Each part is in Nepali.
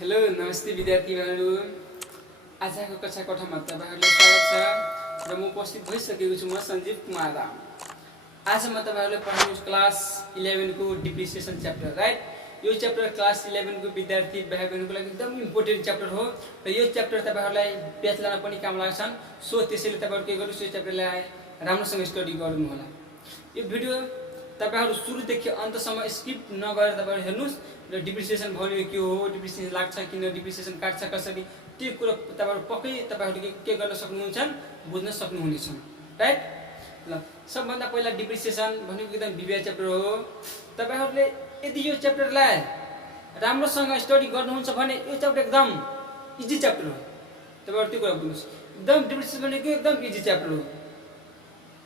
हेलो नमस्ते विद्यार्थीहरू। आजको कक्षा कोठामा तपाईहरुलाई स्वागत छ र म उपस्थित भइसकेको छु। म सञ्जीव कुमार राम। आज म तपाईहरुलाई पढाउने क्लास 11 को डिप्रिसिएसन च्याप्टर, राइट। यो च्याप्टर क्लास 11 को विद्यार्थी भाइ बहिनीको लागि एकदम इम्पोर्टेन्ट च्याप्टर हो र यो च्याप्टर तपाईहरुलाई ब्याच लान पनि काम लाग्छन्। सो त्यसैले तपाईहरु के गर्नुस्, यो च्याप्टरलाई राम्रोसँग स्टडी गर्नु होला। यो भिडियो तपाईहरु सुरुदेखि अन्तसम्म स्किप नगरेर तपाईहरु हेर्नुस् र डिप्रिसिएसन भनेको के हो, डिप्रिसिएसन लाग्छ किन, डिप्रिसिएसन काट्छ कसरी, त्यो कुरा तपाईहरु पक्कै तपाईहरु के गर्न सक्नुहुन्छ, बुझ्न सक्नुहुनेछ, राइट। ल सबभन्दा पहिला डिप्रिसिएसन भनेको एकदम विविध च्याप्टर हो। तपाईहरुले यदि यो च्याप्टरलाई राम्रोसँग स्टडी गर्नुहुन्छ भने यो च्याप्टर एकदम इजी च्याप्टर हो। तपाईहरु त्यो कुरा बुझ्नुस्, एकदम डिप्रिसिएसन भनेको एकदम इजी च्याप्टर हो।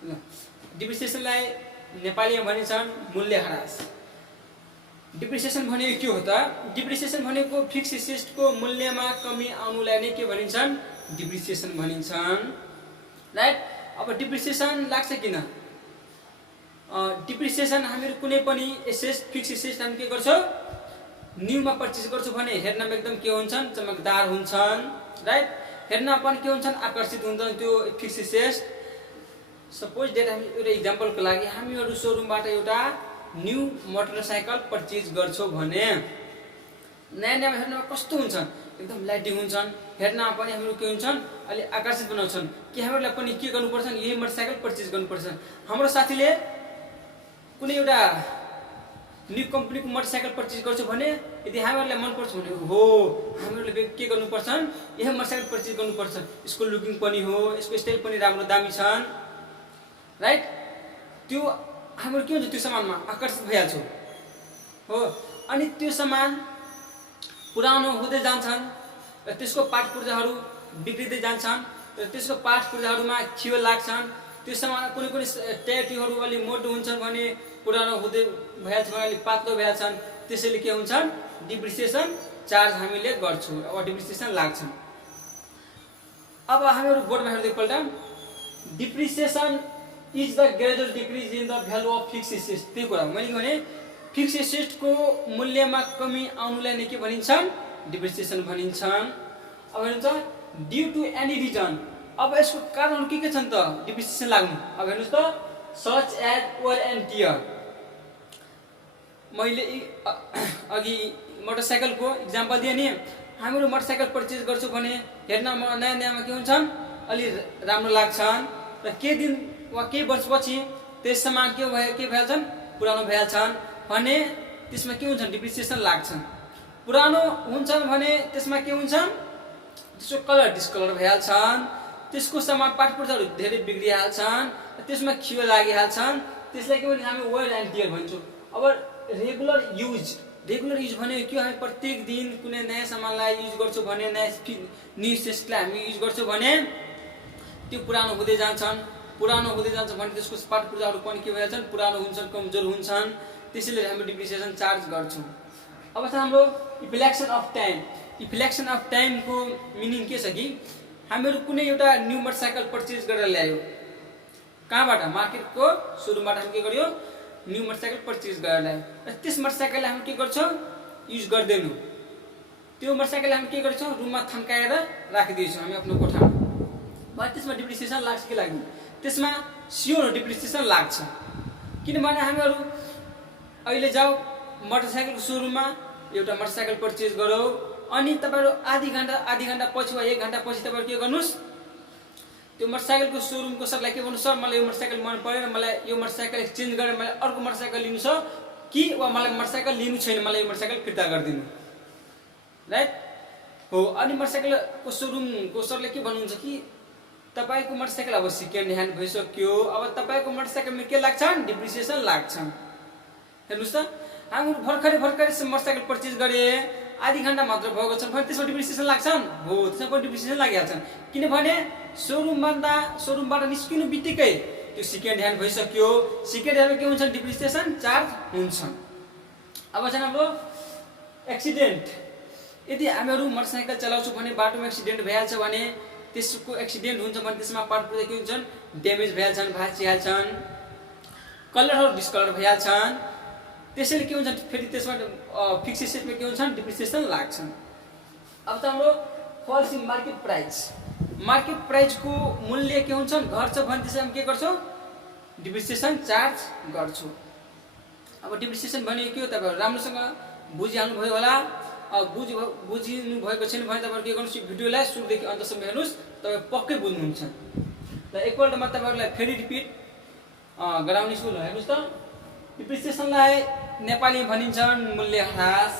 ल डिप्रिसिएसनलाई नेपालीमा भनिन्छन् मूल्य ह्रास। डिप्रिसिएसन भनेको के हो त? डिप्रिसिएसन भनेको फिक्स एसेटको मूल्यमा कमी आउनुलाई नै के भनिन्छन्, डिप्रिसिएसन भनिन्छन्, राइट। अब डिप्रिसिएसन लाग्छ किन? डिप्रिसिएसन हामीहरु कुनै पनि एसेट, फिक्स एसेट हामी के गर्छौं, न्यूमा पर्चेज गर्छौं भने हेर्नमा एकदम के हुन्छन्, चमकदार हुन्छन्, राइट। हेर्न पनि के हुन्छन्, आकर्षित हुन्छन् त्यो फिक्स एसेट। सपोज डेट हामी एउटा इक्जाम्पलको लागि हामीहरु शोरूमबाट एउटा न्यू मोटरसाइकल पर्चेज गर्छौं भने नयाँ नयाँ हेर्नमा कस्तो हुन्छन्, एकदम लाइटिङ हुन्छन्, हेर्नमा पनि हामीहरु के हुन्छन्, अलि आकर्षित बनाउँछन् कि हामीहरुलाई पनि के गर्नुपर्छ, यही मोटरसाइकल पर्चेज गर्नुपर्छ। हाम्रो साथीले कुनै एउटा न्यू कम्पनीको मोटरसाइकल पर्चेज गर्छ भने यदि हामीहरुलाई मन पर्छ भने हो हामीहरुले के गर्नुपर्छ, यही मोटरसाइकल पर्चेज गर्नुपर्छ। यसको लुकिङ पनि हो, यसको स्टाइल पनि राम्रो दामी छन्, राइट। त्यो हाम्रो के हुन्छ, त्यो सामानमा आकर्षित भइहाल्छौं हो। अनि त्यो सामान पुरानो हुँदै जान्छन् र त्यसको पार्ट पुर्जाहरू बिग्रिँदै जान्छन् र त्यसको पार्ट पुर्जाहरूमा खियो लाग्छन्। त्यो सामान कुनै कुनै टायरहरू अलि मोटो हुन्छन् भने पुरानो हुँदै भइहाल्छ भने अलि पातलो भइहाल्छन्। त्यसैले के हुन्छन्, डिप्रिसिएसन चार्ज हामीले गर्छौं, अब डिप्रिसिएसन लाग्छन्। अब हामीहरु बोर्डमा हेर्दै एकपल्ट, depreciation is the gradual decrease in the value of fix asset. त्यो कुरा मैले के भने, फिक्स एसेटको मूल्यमा कमी आउनुलाई नै के भनिन्छन्, डिप्रिसिएसन भनिन्छन्। अब हेर्नुहुन्छ, ड्यू टु एनी रिजन। अब यसको कारणहरु के छन् त डिप्रिसिएसन लाग्नु? अब हेर्नुस् त, such as wear and tear. मैले अघि मोटरसाइकलको इक्जाम्पल दिए नि। हामीहरु मोटरसाइकल पर्चेज गर्छौं भने हेर्नमा नयाँ नयाँमा के हुन्छन्, अलि राम्रो लाग्छन् र के दिन वा केही वर्षपछि त्यसमा के भइहाल्छन्, पुरानो भइहाल्छन् भने त्यसमा के हुन्छन्, डिप्रिसिएसन लाग्छन्। पुरानो हुन्छन् भने त्यसमा के हुन्छन्, त्यसको कलर डिस्कलर भइहाल्छन्, त्यसको सामान पार्ट पुर्जाहरू धेरै बिग्रिहाल्छन्, त्यसमा खियो लागिहाल्छन्। त्यसलाई के भन्छ, हामी वेयर एन्ड टियर भन्छौँ। अब रेगुलर युज भनेको के, हामी प्रत्येक दिन कुनै नयाँ सामानलाई युज गर्छौँ भने, न्यू एसेटलाई हामी युज गर्छौँ भने त्यो पुरानो हुँदै जान्छन् भने त्यसको पार्ट पुर्जाहरू पनि के भइहाल्छन्, पुरानो हुन्छन्, कमजोर हुन्छन्। त्यसैले हामी डिप्रिसिएसन चार्ज गर्छौं। अब छ हाम्रो इफ्लेक्सन अफ टाइम। इफ्लेक्सन अफ टाइमको मिनिङ के छ कि हामीहरु कुनै एउटा न्यू मोटरसाइकल पर्चेज गरेर ल्यायो, कहाँबाट, मार्केटको सुरुबाट हामी के गर्यो, न्यू मोटरसाइकल पर्चेज गरेर ल्यायो र त्यस मोटरसाइकललाई हामी के गर्छौं, युज गर्दैनौं। त्यो मोटरसाइकललाई हामी के गर्छौं, रुममा थन्काएर राखिदिन्छौं हामी आफ्नो कोठामा। भने त्यसमा डिप्रिसिएसन लाग्छ कि लाग्दैन? त्यसमा स्योर डिप्रिसिएसन लाग्छ। किनभने हामीहरु अहिले जाऊ मोटरसाइकलको सोरुममा एउटा मोटरसाइकल पर्चेज गरौ, अनि तपाईहरु आधी घण्टा पछि वा 1 घण्टा पछि तपाईहरु के गर्नुस्, त्यो मोटरसाइकलको सोरुमको सरलाई के भन्नुस्, सर मलाई यो मोटरसाइकल मन परेन, मलाई यो मोटरसाइकल एक्सचेन्ज गरेर मलाई अर्को मोटरसाइकल लिनु छ कि वा मलाई मोटरसाइकल लिनु छैन, मलाई यो मोटरसाइकल फिर्ता गरिदिनु, राइट हो। अनि मोटरसाइकलको सोरुमको सरले के भन्नुहुन्छ कि तपाईको मोटरसाइकल अब सेकेन्ड ह्यान्ड भइसक्यो, अब तपाईको मोटरसाइकलमा के लाग्छन्, डिप्रिसिएसन लाग्छन्। हेर्नुस् त, हामीहरु भर्खरै मोटरसाइकल पर्चेज गरे, आधी घण्टा मात्र भएको छ भने त्यसमा डिप्रिसिएसन लाग्छन् हो, त्यसमा पनि डिप्रिसिएसन लागिहाल्छन्। किनभने शोरूमबाट निस्किनु बित्तिकै त्यो सेकेन्ड ह्यान्ड भइसक्यो। सेकेन्ड ह्यान्डमा के हुन्छ, डिप्रिसिएसन चार्ज हुन्छन्। अब छ हाम्रो एक्सिडेन्ट। यदि हामीहरु मोटरसाइकल चलाउँछौं भने बाटोमा एक्सिडेन्ट भइहाल्छ भने त्यसको एक्सिडेन्ट हुन्छ भने त्यसमा पार्ट पुर्जा के हुन्छन्, ड्यामेज भइहाल्छन्, भाँचिहाल्छन्, कलरहरू डिस्कलर भइहाल्छन्। त्यसैले के हुन्छ, फेरि त्यसमा फिक्स एसेटमा के हुन्छन्, डिप्रिसिएसन लाग्छन्। अब त हाम्रो फल्स इन मार्केट प्राइस को मूल्य के हुन्छ घट्छ भने त्यसलाई हामी के गर्छौँ डिप्रिसिएसन चार्ज गर्छौँ। अब डिप्रिसिएसन भनेको के हो तपाईहरु राम्रोसँग बुझिहाल्नु भयो होला। बुझिनु भएको छैन भने तपाईहरु के गर्नुस् भिडियोलाई सुरुदेखि अन्तसम्म हेर्नुस् तपाई पक्कै बुझ्नुहुन्छ। ल एकपल्टमा तपाईहरुलाई फेरि रिपिट गराउने छु। ल हेर्नुस् त डिप्रिसिएसनलाई नेपालीमा भनिन्छन् मूल्यह्रास।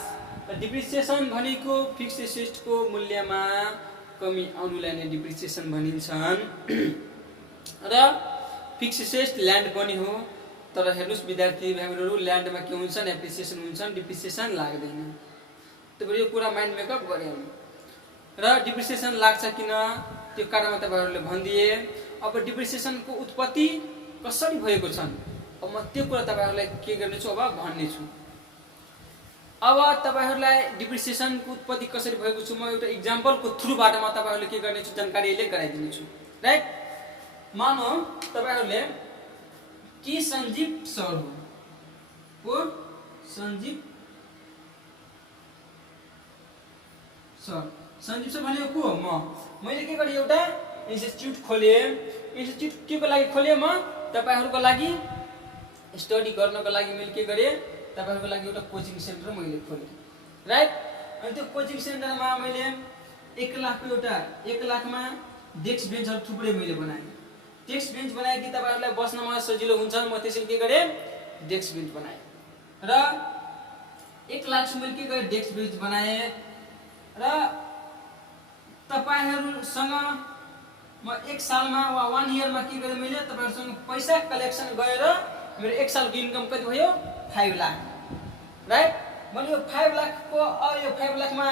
डिप्रिसिएसन भनेको फिक्स्ड एसेटको मूल्यमा कमी आउनुलाई नै डिप्रिसिएसन भनिन्छन् र फिक्स्ड एसेट ल्यान्ड पनि हो। तर हेर्नुस् विद्यार्थी भाइहरुहरू ल्यान्डमा के हुन्छ एप्रिसिएसन हुन्छ डिप्रिसिएसन लाग्दैन। तपाईहरु यो कुरा माइन्ड मेकअप गरिहाल्नु र डिप्रिसिएसन लाग्छ किन त्यो कारणमा तपाईहरुले भनिदिए। अब डिप्रिसिएसनको उत्पत्ति कसरी भएको छ अब म त्यो कुरा तपाईहरुलाई के गर्ने छु अब भन्ने छु। अब तपाईहरुलाई डिप्रिसिएसनको उत्पत्ति कसरी भएको छु म एउटा एक्जाम्पलको थ्रुबाट म तपाईहरुले के गर्ने छु जानकारीले गराइदिने छु। राइट मानौ तपाईहरुले कि सञ्जीव सर हो सञ्जीव सर भनेको को हो मैले के गरेँ एउटा इन्स्टिट्युट खोले। इन्स्टिट्युट के को लागि खोले म तपाईहरुको लागि स्टडी गर्नको लागि मैले के गरेँ तपाईहरुको लागि एउटा कोचिङ सेन्टर मैले खोले। राइट अनि त्यो कोचिङ सेन्टरमा मैले 1 लाख को एउटा 1 लाखमा डेस्क बेन्चहरु थुप्रै मैले बनाएँ। डेस्क बेन्च बनाए कि तपाईहरुलाई बस्नमा सजिलो हुन्छ म त्यसैले के गरेँ डेस्क बेन्च बनाएँ र 1 लाख मैले के गरेँ डेस्क बेन्च बनाएँ र तपाईहरुसँग म 1 सालमा वा 1 इयरमा के गरेँ मैले तपाईहरुसँग पैसा कलेक्सन गरेर मेरो 1 सालको इन्कम कति भयो 5 लाख। राइट मैले यो 5 लाख को यो 5 लाखमा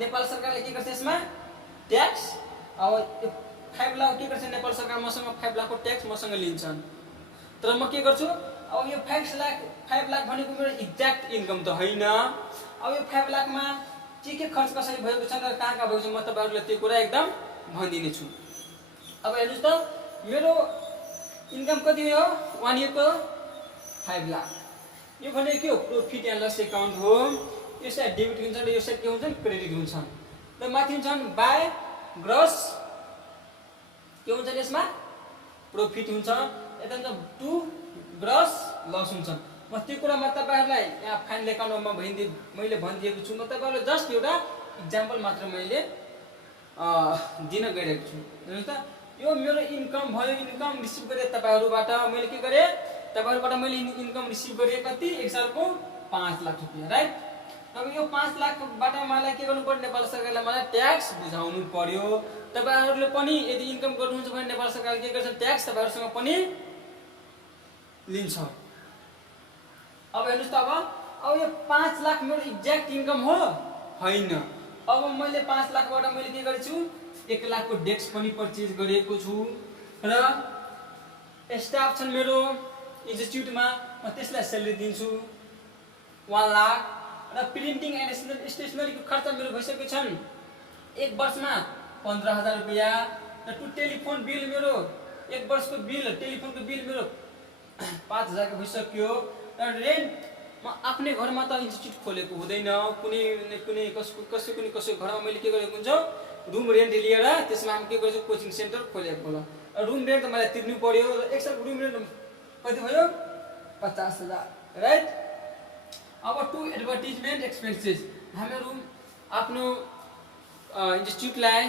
नेपाल सरकारले के गर्छ यसमा ट्याक्स। अब यो 5 लाख के गर्छ नेपाल सरकार मसँग 5 लाख को ट्याक्स मसँग लिन्छन्। तर म के गर्छु अब यो 5 लाख भनेको मेरो एक्ज्याक्ट इन्कम त हैन। अब यो 5 लाखमा के खर्च कसरी भएको छ र कहाँ भएको छ म तपाईहरुलाई त्यो कुरा एकदम भनिदिने छु। अब हेर्नुस् त मेरो इन्कम कति हो 1 इयरको 5 लाख। यो भनेको के हो प्रॉफिट एन्ड लस अकाउन्ट हो। यो साइड डेबिट हुन्छ र यो साइड के हुन्छ क्रेडिट हुन्छ र माथि हुन्छन् बाय ग्रस के हुन्छ यसमा प्रॉफिट हुन्छ यता हुन्छ टु ग्रस लस हुन्छ। म त्यो कुरामा तपाईहरुलाई यहाँ फाइनल एकाउन्टमा मैले भनिदिएको छु। म तपाईहरुलाई जस्ट एउटा एक्जाम्पल मात्र मैले दिन गइरहेको छु। हेर्नुस् त यो मेरो इन्कम भयो। इन्कम रिसिभ गरे तपाईहरुबाट मैले के गरे तपाईहरुबाट मैले इन्कम रिसिभ गरे कति 1 सालको 5 लाख रुपैयाँ। राइट अब यो 5 लाखबाट मलाई के गर्नु पर्यो नेपाल सरकारले मलाई ट्याक्स बुझाउनु पर्यो। तपाईहरुले पनि यदि इन्कम गर्नुहुन्छ भने नेपाल सरकारले के गर्छ ट्याक्स तपाईहरुसँग पनि लिन्छ। अब हेर्नुस् त अब यो 5 लाख मेरो एक्ज्याक्ट इन्कम हो हैन। अब मैले 5 लाखबाट मैले के गरेछु 1 लाख को डेस्क पनि परचेज गरेको छु र स्टाफ छन् मेरो इन्स्टिट्युटमा म त्यसलाई स्यालेरी दिन्छु 1 लाख र प्रिन्टिङ एन्ड स्टेसनरीको खर्च मेरो भइसकेको छन् 1 वर्षमा 15,000 रुपैयाँ र टु टेलिफोन बिल मेरो 1 वर्षको बिल टेलिफोनको बिल मेरो 5,000 को भइसक्यो र रेन्ट म आफ्नै घरमा त इन्स्टिट्युट खोलेको हुँदैन। कुनै कसैको घरमा मैले के गरेको हुन्छ रुम रेन्ट लिएर त्यसमा हामी के गर्छु कोचिङ सेन्टर खोलेको होला। रुम रेन्ट त मलाई तिर्नु पर्यो। 1 सालको रुम रेन्ट कति भयो 50,000। राइट अब टु एडभर्टिजमेन्ट एक्सपेन्सेस हामीहरु आफ्नो इन्स्टिट्युटलाई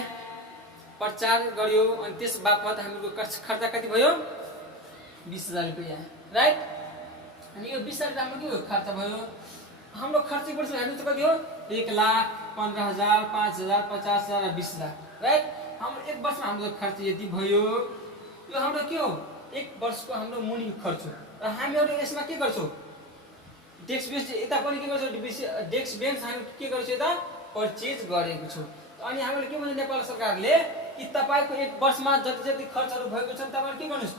प्रचार गर्यो अनि त्यस बापत हाम्रो खर्च कति भयो 20,000 रुपैयाँ। राइट अनि यो 20,000 हाम्रो के हो खर्च भयो। हाम्रो खर्च वर्ष हेर्नु त कति हो 1 लाख 15,000 5,000 50,000 र 20,000। राइट हाम्रो 1 वर्षमा हाम्रो खर्च यति भयो। यो हाम्रो के हो 1 वर्षको हाम्रो मुनी खर्च हो र हामीहरु यसमा के गर्छौं डेस्क बेन्च यता पनि के गर्छौं डेस्क बेन्च हामी के गर्छौं यता परचेज गरेको छौं। अनि हामीले के भन्छ नेपाल सरकारले कि तपाईको 1 वर्षमा जति जति खर्चहरु भएको छ तपाईहरु के गर्नुस्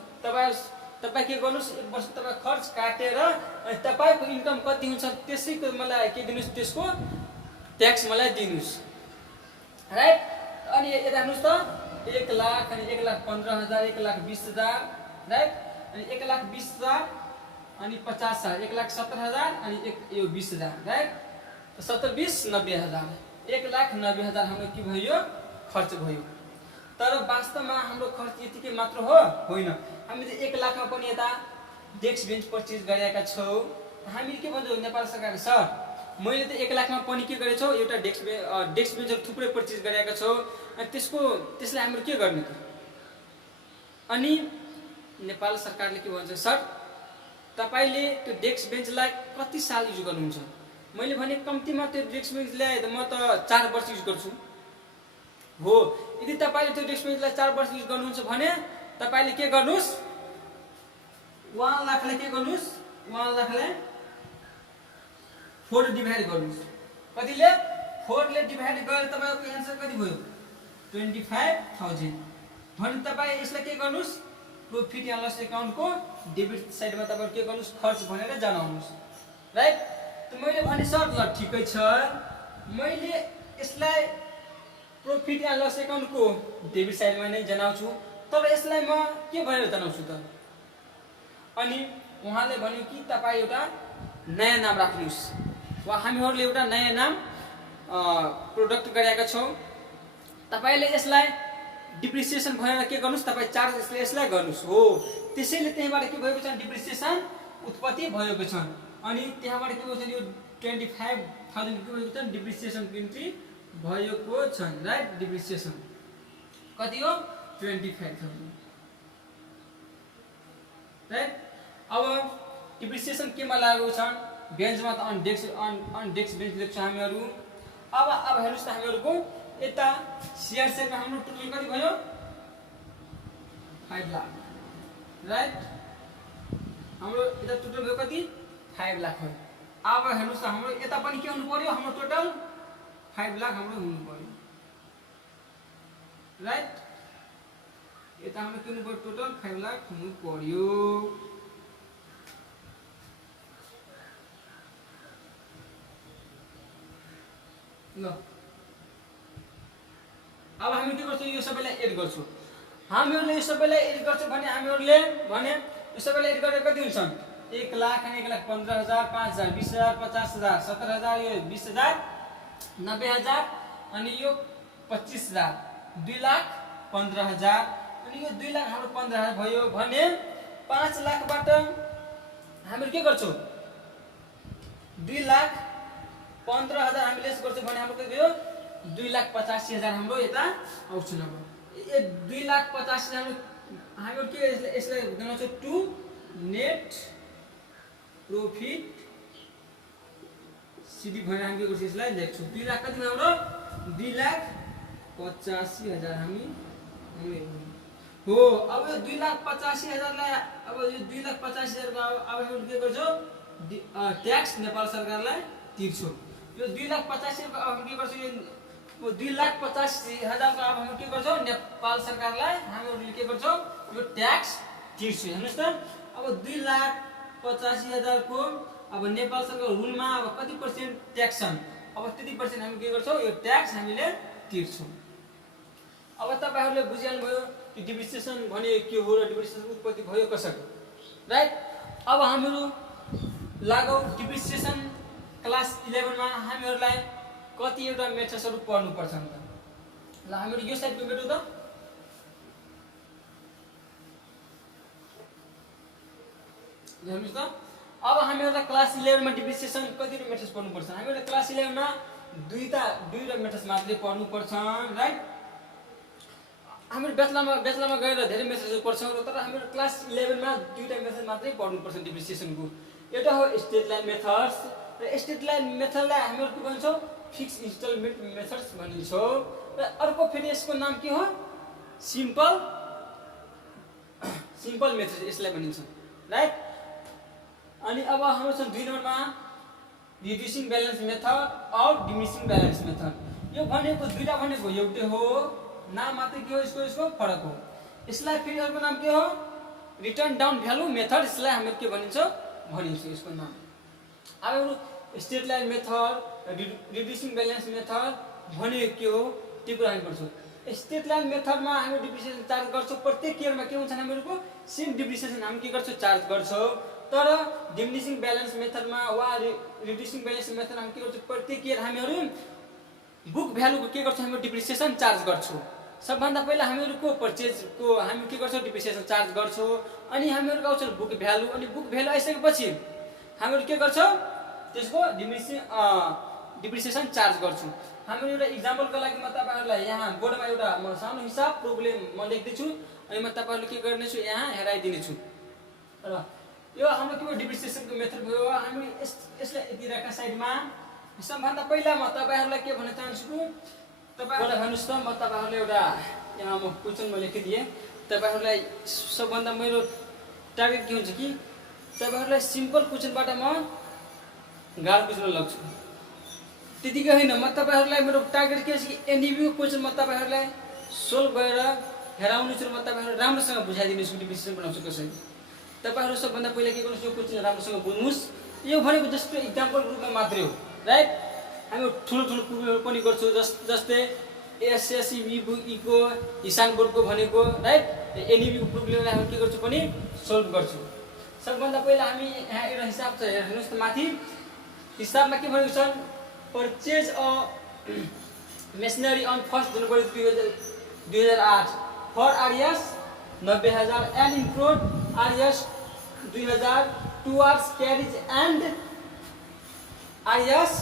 तपाई के गर्नुस् 1 वर्ष तपाई खर्च काटेर अनि तपाईको इन्कम कति हुन्छ त्यसैको मलाई के दिनुस् त्यसको ट्याक्स मलाई दिनुस्। राइट अनि यता हेर्नुस् त 1 लाख अनि 1,15,000 1,20,000। राइट अनि 1,20,000 अनि 50,000 1,70,000 अनि यो 20,000। राइट 70 20 90,000 1,90,000 हाम्रो के भयो खर्च भयो। तर वास्तवमा हाम्रो खर्च यतिकै मात्र हो होइन। हामीले 1 लाखमा पनि यता डेस्क बेन्च परचेज गरेका छौँ। हामीले के भन्छौँ नेपाल सरकारले सर मैले त 1 लाखमा पनि के गरेको छु एउटा डेस्क बेन्चहरू थुप्रै परचेज गरेका छौँ अनि त्यसलाई हामीले के गर्ने त। अनि नेपाल सरकारले के भन्छ सर तपाईले त्यो डेस्क बेन्चलाई कति साल युज गर्नुहुन्छ। मैले भने कम्तीमा त्यो डेस्क बेन्च ल्याए त म त 4 वर्ष युज गर्छु हो। यदि तपाईले त्यो डेस्क बेन्चलाई 4 वर्ष युज गर्नुहुन्छ भने तपाईले के गर्नुस् 1 लाखलाई के गर्नुस् 1 लाखलाई 4 डिभाइड गर्नुस्। कतिले 4 ले डिभाइड गरे तपाईको एन्सर कति भयो 25,000 भने तपाई यसलाई के गर्नुस् प्रॉफिट एन्ड लस अकाउन्टको डेबिट साइडमा तपाईहरु के गर्नुस् खर्च भनेर जनाउनुस् राइट। त मैले भने सर ल ठिकै छ मैले यसलाई प्रॉफिट एन्ड लस अकाउन्टको डेबिट साइडमा नै जनाउँछु तर यसलाई म के भनेर जनाउँछु त। अनि उहाँले भन्यो कि तपाई एउटा नयाँ नाम राख्नुस् वा हामीहरुले एउटा नयाँ नाम प्रोडक्ट गरेका छौं। तपाईले यसलाई डिप्रिसिएसन भनेर के गर्नुस् तपाई चार्ज यसलाई गर्नुस् हो। त्यसैले त्यहीबाट के भएको छ डिप्रिसिएसन उत्पत्ति भएको छ। अनि त्यहाँबाट के भएको छ यो 25,000 के भएको छ डिप्रिसिएसन पनि भएको छ राइट। डिप्रिसिएसन कति हो 25,000 राइट। अब डिप्रिसिएसन केमा लागेको छ बेन्चमा त अन डेस्क बेन्च लेख्छ हामीहरु। अब हेर्नुस् त हामीहरुको यता शेयर सेलमा हाम्रो टोटल कति भयो 5 लाख राइट। हाम्रो यता टोटल भयो कति 5 लाख हो। अब हेर्नुस् त हाम्रो यता पनि के हुनु पर्यो हाम्रो टोटल 5 लाख हाम्रो हुनु पर्यो राइट। यता हाम्रो के हुनु पर्यो टोटल 5 लाख हुनु पर्यो। ल अब हामी के गर्छौं यो सबैलाई एड गर्छौं। हामीहरुले यो सबैलाई एड गर्छौं भने हामीहरुले भने यो सबैलाई एड गरेर कति हुन्छ 1 लाख अनि 1,15,000 5,000 20,000 50,000 70,000 यो 20,000 90,000 अनि यो 25,000 2,15,000 अनि यो 2 लाख हाम्रो 15,000 भयो भने 5 लाखबाट हामीले के गर्छौं 2,15,000 हामीले यस गर्छौं भने हाम्रो कति भयो 2,85,000 हाम्रो यता आउँछ नम्बर। 2,85,000 हाम्रो के यसलाई गनाउँछ टु नेट प्रॉफिट सिडी भनेर हामी के गर्छौं यसलाई लेख्छौं 2 लाख कति हाम्रो 2,85,000 हामी हो। अब यो 2,85,000 लाई अब यो 2,85,000 को अब हामी के गर्छौं ट्याक्स नेपाल सरकारलाई तिर्छौं। यो 2,85,000 को अब हामी के गर्छौं यो 2,85,000 को अब हामी के गर्छौं नेपाल सरकारलाई हामीहरुले के गर्छौं यो ट्याक्स तिर्छौं। हेर्नुस् त अब 2,85,000 को अब नेपाल सरकार रुलमा अब कति पर्सेन्ट ट्याक्स छन् अब त्यति पर्सेन्ट हामी के गर्छौं यो ट्याक्स हामीले तिर्छौं। अब तपाईहरुले बुझिहाल्नुभयो कि डिप्रिसिएसन भने के हो र डिप्रिसिएसन उत्पत्ति भयो कसरी राइट। अब हामीहरु लागौ डिप्रिसिएसन क्लास 11 मा हामीहरुलाई कति एउटा मेथड्सहरु पढ्नु पर्छ नि त। ल हामीहरु यो साइडमा भेटौं त। हेर्नुस् त अब हामीहरुलाई क्लास 11 मा डिप्रिसिएसन कति मेथड्स पढ्नु पर्छ। हामीहरुले क्लास 11 मा दुईटा मेथड्स मात्रै पढ्नु पर्छ राइट। हामीहरु बेचलरमा गएर धेरै मेथड्सहरु पढ्छौं तर हामीहरु क्लास 11 मा दुईटा मेथड मात्रै पढ्नु पर्छ डिप्रिसिएसनको। एउटा हो स्ट्रेट लाइन मेथड्स र स्ट्रेट लाइन मेथडलाई हामीहरु के भन्छौं फिक्स इन्स्टलमेन्ट मेथड्स भनिन्छौं र अर्को फेरि यसको नाम के हो सिम्पल मेथड यसलाई भनिन्छ राइट। अनि अब हाम्रो छ 2 नम्बरमा रिड्युसिङ ब्यालेन्स मेथड और डिमिनिसिङ ब्यालेन्स मेथड। यो भनेको दुईटा भनेको एउटै हो नाम मात्रै के हो यसको फरक हो। यसलाई फेरि अर्को नाम के हो रिटर्न डाउन भ्यालु मेथड यसलाई हामी के भनिन्छ यसको नाम। अब straight line method reducing balance method भनेको के हो त्यो कुरा हामी गर्छौं। स्ट्रेट लाइन मेथडमा हामी डिप्रिसिएसन चार्ज गर्छौं प्रत्येक इयरमा के हुन्छ हामीहरुको सेम डिप्रिसिएसन हामी के गर्छौं चार्ज गर्छौं। तर डिमिनिसिङ ब्यालेन्स मेथडमा वा रिड्युसिङ ब्यालेन्स मेथडमा हामी के गर्छौं प्रत्येक इयर हामीहरु बुक भ्यालुको के गर्छौँ हामी डिप्रिसिएसन चार्ज गर्छौँ। सबभन्दा पहिला हामीहरूको पर्चेजको हामी के गर्छौँ डिप्रिसिएसन चार्ज गर्छौँ। अनि हामीहरूको आउँछ बुक भ्यालु। अनि बुक भ्यालु आइसकेपछि हामीहरू के गर्छौँ त्यसको डिप्रिसिएसन चार्ज गर्छौँ। हामीहरू एउटा इक्जाम्पलको लागि म तपाईँहरूलाई यहाँ बोर्डमा एउटा म सानो हिसाब प्रोब्लम म लेख्दैछु अनि म तपाईँहरूले के गर्नेछु यहाँ हेराइदिनेछु। र यो हाम्रो के भयो डिप्रिसिएसनको मेथड भयो। हामी यसलाई यति राख्न साइडमा। सबभन्दा पहिला म तपाईँहरूलाई के भन्न चाहन्छु तपाईँहरूलाई भन्नुहोस् त म तपाईँहरूलाई एउटा यहाँ म क्वेसन म लेखिदिएँ। तपाईँहरूलाई सबभन्दा मेरो टार्गेट के हुन्छ कि तपाईँहरूलाई सिम्पल क्वेसनबाट म गाह्रो क्वेसन लग्छु त्यतिकै होइन। म तपाईँहरूलाई मेरो टार्गेट के छ कि एनडिबीको क्वेसन म तपाईँहरूलाई सोल्भ गरेर हेराउनेछु र म तपाईँहरूलाई राम्रोसँग बुझाइदिनेछु डिप्रिसिएसन बनाउँछु कसरी। तपाईँहरू सबभन्दा पहिला के गर्नुहोस् यो क्वेसन राम्रोसँग बुझ्नुहोस्। यो भनेको जस्तो इक्जाम्पल रूपमा मात्रै हो राइट। हामी ठुलो ठुलो प्रोब्लमहरू पनि गर्छौँ जस्तै एसएससी इको इसान बोर्डको भनेको राइट एनइबीको प्रोब्लमलाई हामी के गर्छौँ पनि सोल्भ गर्छौँ। सबभन्दा पहिला हामी यहाँ एउटा हिसाब छ हेर्नुहोस् त माथि हिसाबमा के भनेको छ purchase a machinery on 1 January 2008 for RS 90,000 and include RS 2000 towards carriage and RS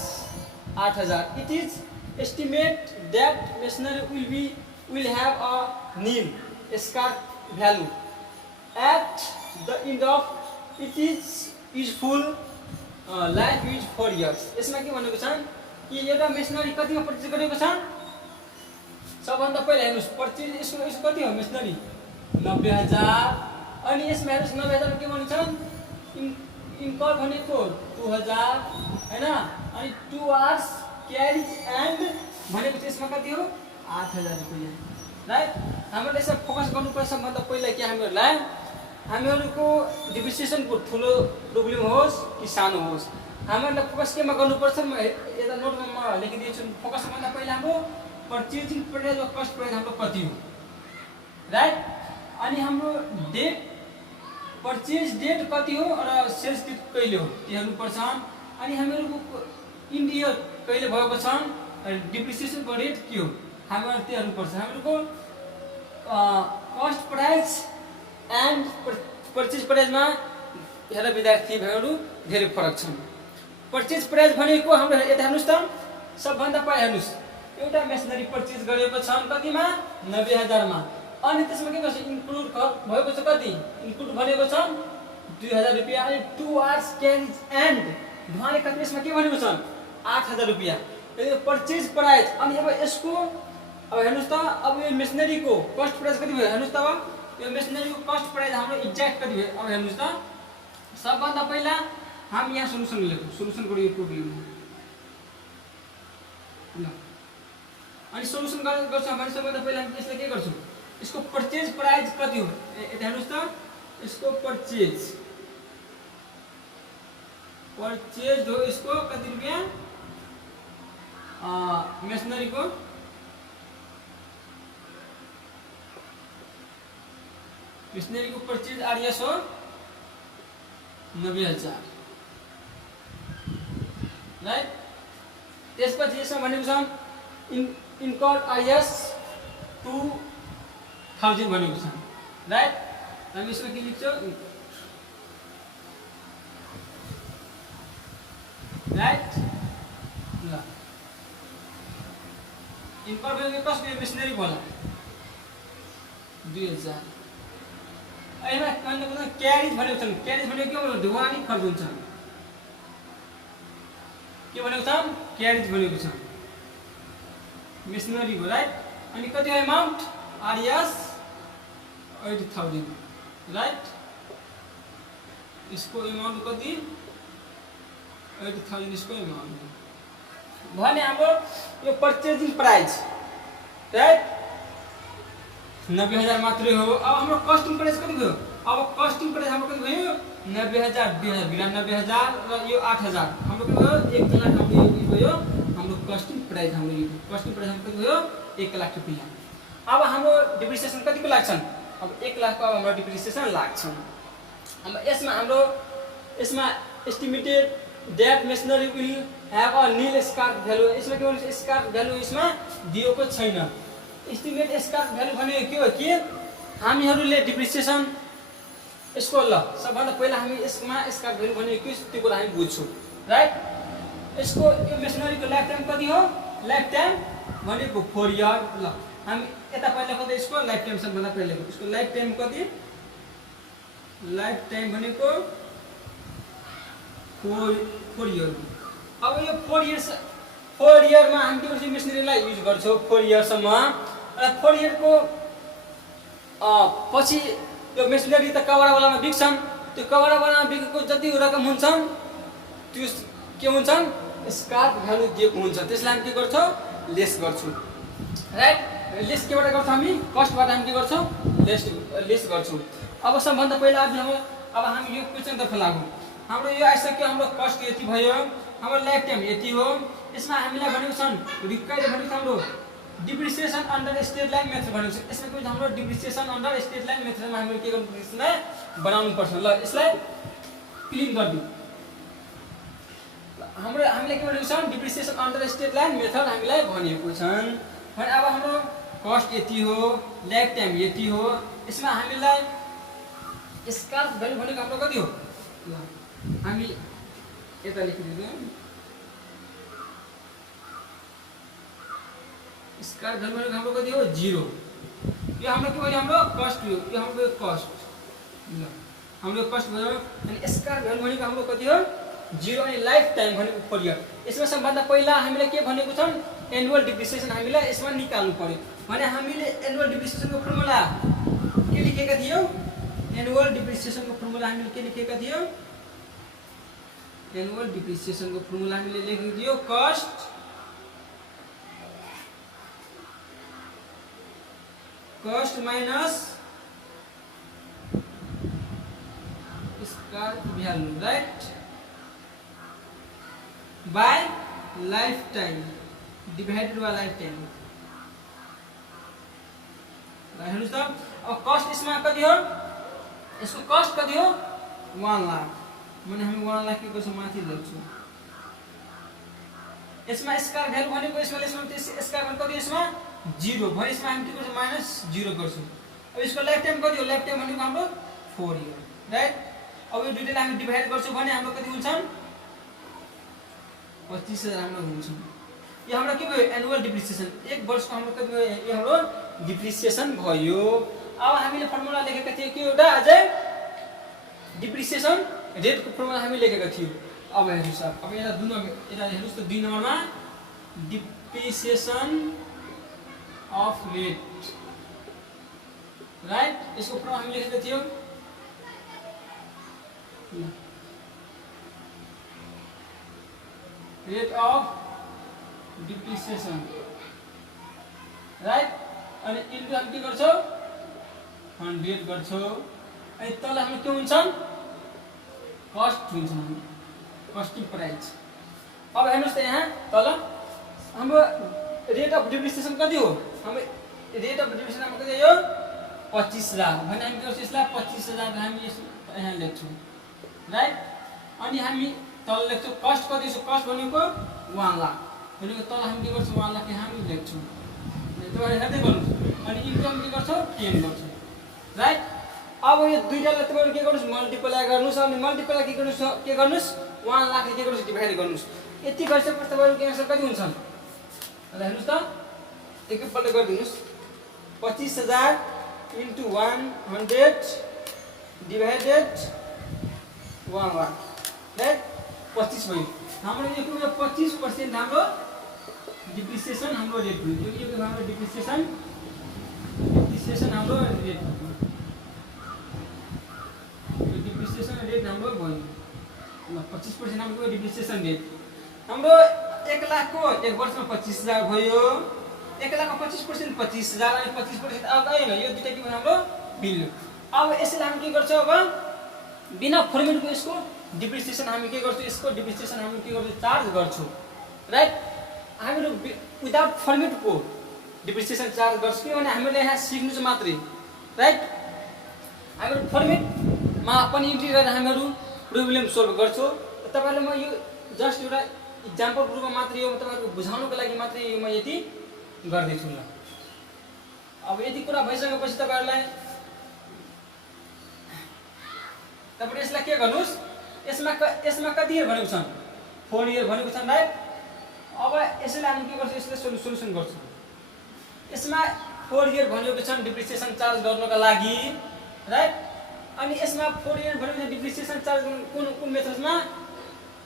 8,000. It is estimate that machinery will have a nil scrap value at the end of its useful life is 4 years. यसमा के भनेको छ कि एउटा मेसिनरी कतिमा पर्चेज गरेको छ सबभन्दा पहिला हेर्नुस् पर्चेज यसको कति हो मेसिनरी 90,000 अनि यसमा हेर्नुस् 90,000 के भन्छ इन्कल भनेको 2,000 हैन अनि टुवर्ड्स क्यारेज एन्ड भनेको त्यसमा कति हो 8,000 रुपैयाँ राइट। हामीले यसमा फोकस गर्नुपर्छ सबभन्दा पहिला कि हामीहरूको डिप्रिसिएसनको ठुलो प्रोब्लम होस् कि सानो होस् हामीहरूलाई फोकस केमा गर्नुपर्छ म यता नोटमा म लेखिदिन्छु। फोकस भन्दा पहिला हाम्रो पर्चेजिङ प्राइस र कस्ट प्राइस हाम्रो कति हो राइट। अनि हाम्रो डेट पर्चेज डेट कति हो र सेल्स डेट कहिले हो त्यो हेर्नुपर्छ। अनि हामीहरूको इन इयर कहिले भएको छ डिप्रिसिएसनको रेट के हो हामीहरू त्यो हेर्नुपर्छ। हामीहरूको कस्ट प्राइस एन्ड पर्चेज प्राइसमा हेर विद्यार्थी भाइहरू धेरै फरक छन्। पर्चेज प्राइस भनेको हाम्रो यता हेर्नुहोस् त सबभन्दा पहिला हेर्नुहोस् एउटा मेसिनरी पर्चेज गरेको छ कतिमा 90,000 मा अनि त्यसमा के गर्छ इन्क्लुड भएको छ कति इन्क्लुड भनेको छ 2,000 रुपैयाँ अनि टुवर्ड्स क्यारेज एन्ड उहाँले कति यसमा के भनेको छ 8,000 रुपैयाँ यो पर्चेज प्राइस। अनि अब यसको अब हेर्नुहोस् त अब यो मेसिनरीको कस्ट प्राइस कति भयो हेर्नुहोस् त अब यो मेसिनरीको कस्ट प्राइस हाम्रो एक्ज्याक्ट कति भयो अब हेर्नुहोस् त सबभन्दा पहिला हामी यहाँ सोलुसन लेखौँ सोलुसन गरौँ यो प्रोब्लम ल। अनि सोलुसन गर्छ भने सबभन्दा पहिला हामी यसलाई के गर्छौँ यसको पर्चेज प्राइस कति हो यता हेर्नुहोस् त यसको पर्चेज हो यसको कति रुपैयाँ मेसिनरीको पर्चेज आरएस हो 90,000 राइट। त्यसपछि यसमा भनेको छ इन्कल आरएस 2,000 भनेको छ राइट। हामी यसमा के लेख्छौँ राइट ल इन्कल भनेको कसको मेसिनरी होला 2,000 अहिले क्यारेज भनेको छ क्यारेज भनेको के हो ढुवानी खर्च हुन्छ के भनेको छ क्यारेज भनेको छ मेसिनरीको राइट। अनि कति हो एमाउन्ट आरएस 80,000 राइट। यसको एमाउन्ट कति 80,000 इसको एमाउन्ट भने हाम्रो यो पर्चेजिङ प्राइस राइट 90,000 मात्रै हो। अब हाम्रो कस्टिङ प्राइस कति भयो अब कस्टिङ प्राइस हाम्रो कति भयो 90,000 92,000 र यो 8,000 हाम्रो के भयो 1 लाख हाम्रो यो भयो हाम्रो कस्टिङ प्राइस हाम्रो यो कस्टिङ प्राइस हाम्रो कति भयो 1 लाख रुपैयाँ। अब हाम्रो डिप्रिसिएसन कतिको लाग्छन् अब 1 लाखको अब हाम्रो डिप्रिसिएसन लाग्छन्। अब यसमा estimated that machinery will have a nil scrap value. यसमा के भन्छ स्कार्प भ्यालु यसमा दिएको छैन। एस्टिमेट स्कार्प भ्यालु भनेको के हो कि हामीहरूले डिप्रिसिएसन यसको ल सबभन्दा पहिला हामी यसमा स्कार्प भ्यालु भनेको के त्यो कुरा हामी बुझ्छौँ राइट। यसको यो मेसिनरीको लाइफ टाइम कति हो लाइफ टाइम भनेको 4 इयर। ल हामी यता पहिला कति यसको लाइफ टाइम सबभन्दा पहिला यसको लाइफ टाइम कति लाइफ टाइम भनेको 4 इयर। अब यो 4 इयरमा हामी के गर्छौँ मेसिनरीलाई युज गर्छौँ 4 इयरसम्म र 4 इयरको पछि त्यो मेसिनरी त कपडावालामा बिक्छन्। त्यो कपडावालामा बिकेको जति रकम हुन्छ त्यो के हुन्छन् स्कार्प भ्यालु दिएको हुन्छ त्यसलाई हामी के गर्छौँ लेस गर्छौँ राइट। लेस केबाट गर्छौँ हामी कस्टबाट हामी के गर्छौँ लेस गर्छौँ। अब सबभन्दा पहिला अब हामी यो क्वेसनतर्फ लागौँ। हाम्रो यो आइसक्यो हाम्रो कस्ट यति भयो हाम्रो लाइफ टाइम यति हो। यसमा हामीलाई भनेको छन् रिक्वायर्ड भनेको छ हाम्रो depreciation under state line method भनेको छ। यसमा के भन्छ हाम्रो डिप्रिसिएसन अन्डर स्टेट लाइन मेथडमा हामीले के गर्नुपर्छ बनाउनु पर्छ। ल यसलाई क्लिन गरिदिउँ। हामीले के भनेको छ depreciation under state line method हामीलाई भनेको छन् भने अब हाम्रो कस्ट यति हो लाइफ टाइम यति हो। यसमा हामीलाई स्कार्प भ्यालु भनेको हाम्रो कति हो ल हामी यता लेखिदिन्छौँ। स्कार्प भ्यालु भनेको हाम्रो कति हो 0। यो हाम्रो के भयो हाम्रो कस्ट हो यो हाम्रो कस्ट ल हाम्रो कस्ट भयो अनि स्कार्प भ्यालु भनेको हाम्रो कति हो 0 अनि लाइफ टाइम भनेको 4 इयर। यसमा सबभन्दा पहिला हामीले के भनेको छन् एनुअल डिप्रिसिएसन हामीलाई यसमा निकाल्नु पर्यो भने हामीले एनुअल डिप्रिसिएसनको फर्मुला के लेखेका थियौ एनुअल डिप्रिसिएसनको फर्मुला हामीले के लेखेका थियौ एनुअल डिप्रिसिएसनको फर्मुला हामीले लेखेको थियो cost minus scrap value right by life time divided by life time. हेर्नुस् त अब कस्ट यसमा कति हो यसको कस्ट कति हो 1 लाख भने हामी 1 लाख के गर्छौँ माथि लेख्छौँ। यसमा स्कार्प भ्यालु भनेको यसमा स्कार्प कति यसमा 0 भने यसमा हामी के गर्छौँ -0 गर्छौँ। अब यसको लाइफ टाइम कति हो लाइफ टाइम भनेको हाम्रो 4 इयर राइट। अब यो दुईटालाई हामी डिभाइड गर्छौँ भने हाम्रो कति हुन्छन् 25,000 हाम्रो हुन्छ। यो हाम्रो के भयो एनुअल डिप्रिसिएसन 1 वर्षको हाम्रो कति भयो यो हाम्रो डिप्रिसिएसन भयो। अब हामीले फर्मुला लेखेका थियौँ के एउटा अझै डिप्रिसिएसन रेटको फर्मुला हामी लेखेका थियौँ। अब हेर्नुस् अब यता यता हेर्नुस् त 2 नम्बरमा डिप्रिसिएसन अफ रेट राइट यसको फर्मुला हामी लेखेका थियौँ रेट अफ डिप्रिसिएसन राइट अनि इन्टु हामी के गर्छौँ 100 गर्छौँ अनि तल हामी के हुन्छन् कस्ट हुन्छ कस्टिङ प्राइस। अब हेर्नुस् त यहाँ तल हाम्रो रेट अफ डिप्रिसिएसन कति हो हाम्रो रेट अफ डिप्रिसिएसन हाम्रो कति हो 25,000 भने हामी के गर्छौँ यसलाई 25,000 हामी यहाँ लेख्छौँ राइट। अनि हामी तल लेख्छौँ कस्ट कति छ कस्ट भनेको 1 लाख भनेको तल हामी के गर्छौँ 1 लाख यहाँ हामी लेख्छौँ तपाईहरु हेर्दै गर्नुस् अनि इन्कम के गर्छौँ 10 गर्छौँ राइट। अब यो दुईटालाई तपाईहरु के गर्नुस् मल्टिप्लाई गर्नुस् अनि मल्टिप्लाई के गर्नुस् 1 लाख के गर्नुस् डिभाइड गर्नुस् यति गरिसकेपछि तपाईहरुको आन्सर कति हुन्छ ल हेर्नुस् त एकैपल्ट गरिदिनुस् 25,000 into 100 divided 1 लाख राइट 25 भयो हाम्रो यो के 25% हाम्रो डिप्रिसिएसन हाम्रो रेट भयो यो के हाम्रो डिप्रिसिएसन हाम्रो रेट डिप्रिसिएसन रेट हाम्रो भयो ल 25% हाम्रो डिप्रिसिएसन रेट हाम्रो 1 लाख को 1 वर्षमा 25,000 भयो 1 लाख को 25% 25,000 अनि 25% अब आएन यो दुईटा के भयो हाम्रो बिल। अब यसले हामी के गर्छौं अब बिना फर्मेटको यसको डिप्रिसिएसन हामी के गर्छौं यसको डिप्रिसिएसन हामी के गर्छौं चार्ज गर्छौं राइट। हामीहरु विदाउट फर्मेटको डिप्रिसिएसन चार्ज गर्छौं किनभने हामीले यहाँ सिक्नु छ मात्रै राइट। हामीहरु फर्मेटमा पनि इन्ट्री गरेर हामीहरु प्रब्लम सल्भ गर्छौं। तपाईहरुले म यो जस्ट एउटा इक्जाम्पलको रूपमा मात्र यो तपाईँहरूको बुझाउनको लागि मात्रै यो म यति गर्दैछु ल। अब यति कुरा भइसकेपछि तपाईँहरूलाई यसलाई के गर्नुहोस्, यसमा कति इयर भनेको छ, 4 इयर भनेको छ राइट। अब यसलाई हामी के गर्छौँ, यसले सोल्युसन गर्छौँ। यसमा 4 इयर भनेको छ डिप्रिसिएसन चार्ज गर्नको लागि राइट। अनि यसमा 4 इयर भनेको डिप्रिसिएसन चार्ज कुन मेथड्समा,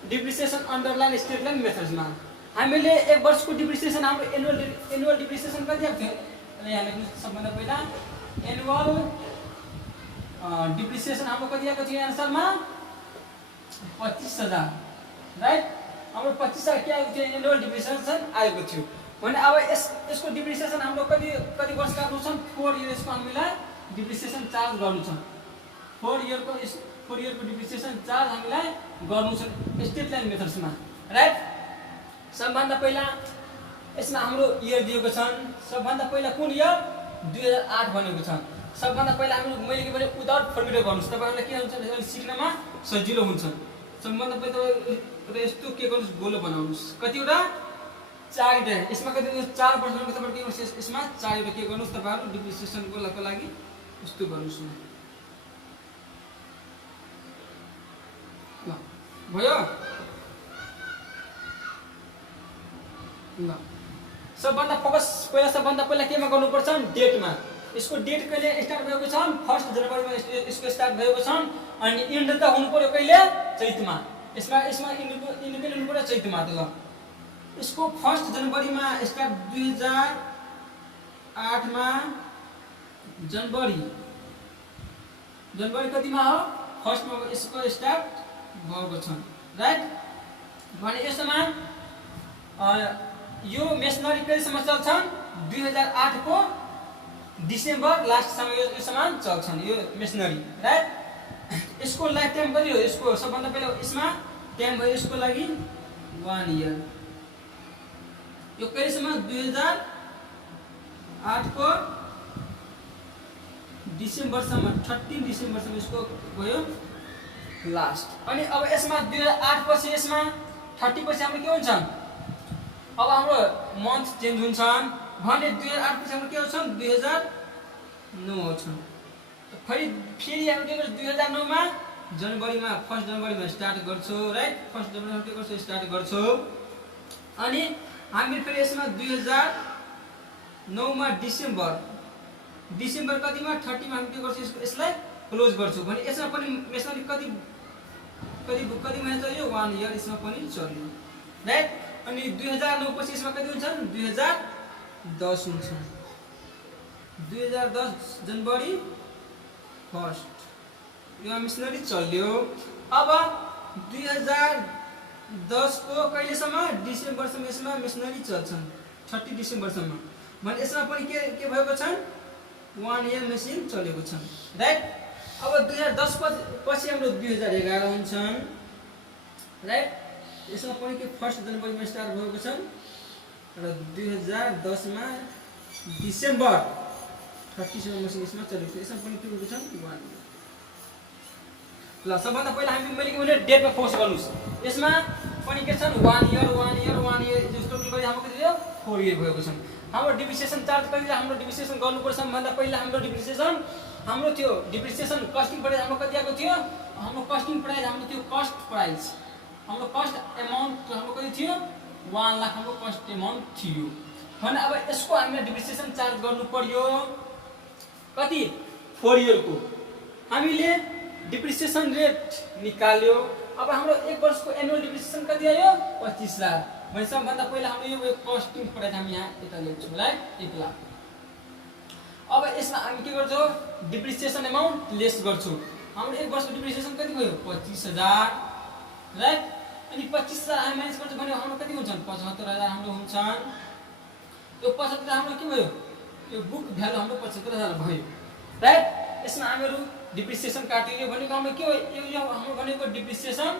डिप्रिसिएसन अन्डरलाइन स्ट्रेट लाइन मेथड्समा। हामीले 1 वर्षको डिप्रिसिएसन हाम्रो एनुअल डिप्रिसिएसन कति आएको थियो, यहाँ लेख्नु सबभन्दा पहिला एनुअल डिप्रिसिएसन हाम्रो कति आएको थियो आन्सरमा 25,000 राइट। हाम्रो 25,000 के आएको थियो, एनुअल डिप्रिसिएसन आएको थियो भने अब यसको डिप्रिसिएसन हाम्रो कति वर्ष गर्नु छ, 4 इयर्सको हामीलाई डिप्रिसिएसन चार्ज गर्नु छ। 4 इयरको डिप्रिसिएसन चार्ज हामीलाई गर्नु छ स्ट्रेट लाइन मेथड्समा राइट। सबभन्दा पहिला यसमा हाम्रो इयर दिएको छन्, सबभन्दा पहिला कुन इयर 2008 भनेको छ। सबभन्दा पहिला हामीले मैले के भने विदाउट फर्मुला गर्नुहोस्, तपाईँहरूलाई के हुन्छ अलिक सिक्नमा सजिलो हुन्छ। सबभन्दा पहिला तपाईँ यस्तो के गर्नुहोस्, गोलो बनाउनुहोस्, कतिवटा 4वटा, यसमा कति 4 वर्ष गर्नु तपाईँले के गर्नुहोस्, यसमा 4वटा के गर्नुहोस् तपाईँहरू डिप्रिसिएसनको लागि यस्तो गर्नुहोस् ल, भयो ल। सबभन्दा पहिला केमा गर्नुपर्छ, डेटमा। यसको डेट कहिले स्टार्ट भएको छ, 1 जनवरीमा यसको स्टार्ट भएको छ अनि इन्ड त हुनु पर्यो कहिले, चैतमा। यसमा इन्ड कहिले हुनु पर्यो, चैतमा त ल। यसको 1 जनवरीमा स्टार्ट 2008 मा जनवरी कतिमा हो, 1 मा यसको स्टार्ट भएको छ राइट। भने यसमा यो मेसनरी कहिलेसम्म चल्छन्, 2008 को डिसेम्बर लास्टसम्म यो सामान चल्छन् यो मेसनरी राइट। यसको लाइफ टाइम कति हो, यसको सबभन्दा पहिला यसमा टाइम भयो यसको लागि 1 इयर। यो कहिलेसम्म 2008 को डिसेम्बरसम्म, 30 डिसेम्बरसम्म यसको भयो लास्ट। अनि अब यसमा 2008 पछि यसमा 30 पछि हाम्रो के हुन्छ, अब हाम्रो मन्थ चेन्ज हुन्छ भने 2008 पछि हाम्रो के हुन्छ 2009 आउँछ। फेरि हाम्रो के गर्छ 2009 मा जनवरीमा 1 जनवरीमा स्टार्ट गर्छौँ राइट। 1 जनवरीमा के गर्छौँ, स्टार्ट गर्छौँ। अनि हामी फेरि यसमा 2009 मा डिसेम्बर कतिमा 30 मा हामी के गर्छौँ, यसलाई क्लोज गर्छौँ भने यसमा पनि मेसनरी कति महिना चल्यो, 1 इयर यसमा पनि चल्यो राइट। अनि 2009 पछि यसमा कति हुन्छ, 2010 हुन्छ। 2010 जनवरी 1 यो मेसनरी चल्यो। अब 2010 को कहिलेसम्म, डिसेम्बरसम्म यसमा मेसनरी चल्छन्, 30 डिसेम्बरसम्म भने यसमा पनि के भएको छ, 1 इयर मेसिन चलेको छ राइट। अब 2010 पछि हाम्रो 2011 हुन्छन् राइट। यसमा पनि के 1 जनवरीमा स्टार्ट भएको छ र 2010 मा डिसेम्बर 30 सम्म मेसिन यसमा चलेको छ। यसमा पनि के भएको छ 1 इयर ल। सबभन्दा पहिला हामी मैले के भने डेटमा फोकस गर्नुस्। यसमा पनि के छन् 1 इयर जस्तो के हाम्रो कति थियो 4 इयर भएको छ। हाम्रो डिप्रिसिएसन चार्ज कति हाम्रो डिप्रिसिएसन गर्नुपर्छ भन्दा पहिला हाम्रो डिप्रिसिएसन थियो डिप्रिसिएसन कस्टिङ प्राइस हाम्रो कति आएको थियो, हाम्रो कस्टिङ प्राइस हाम्रो थियो कस्ट प्राइस, हाम्रो कस्ट एमाउन्ट हाम्रो कति थियो 1 लाख हाम्रो कस्ट एमाउन्ट थियो भने अब यसको हामीले डिप्रिसिएसन चार्ज गर्नु पर्यो कति 4 इयरको। हामीले डिप्रिसिएसन रेट निकाल्यो। अब हाम्रो 1 वर्षको एनुअल डिप्रिसिएसन कति आयो 25,000 भने सबभन्दा पहिला हाम्रो यो कस्टिङ प्राइस हामी यहाँ यता लेख्छौँ राइट 1 लाख। अब यसमा हामी के गर्छौँ डिप्रिसिएसन एमाउन्ट लेस गर्छौँ। हाम्रो 1 वर्षको डिप्रिसिएसन कति भयो 25,000 राइट। अनि 25,000 हामी माइनस गर्छौँ भने हाम्रो कति हुन्छन् 75,000 हाम्रो हुन्छन्। यो 75,000 हाम्रो के भयो, यो बुक भ्यालु हाम्रो 75,000 भयो राइट। यसमा हामीहरू डिप्रिसिएसन काटियो भनेको हाम्रो के हो, यो हाम्रो भनेको डिप्रिसिएसन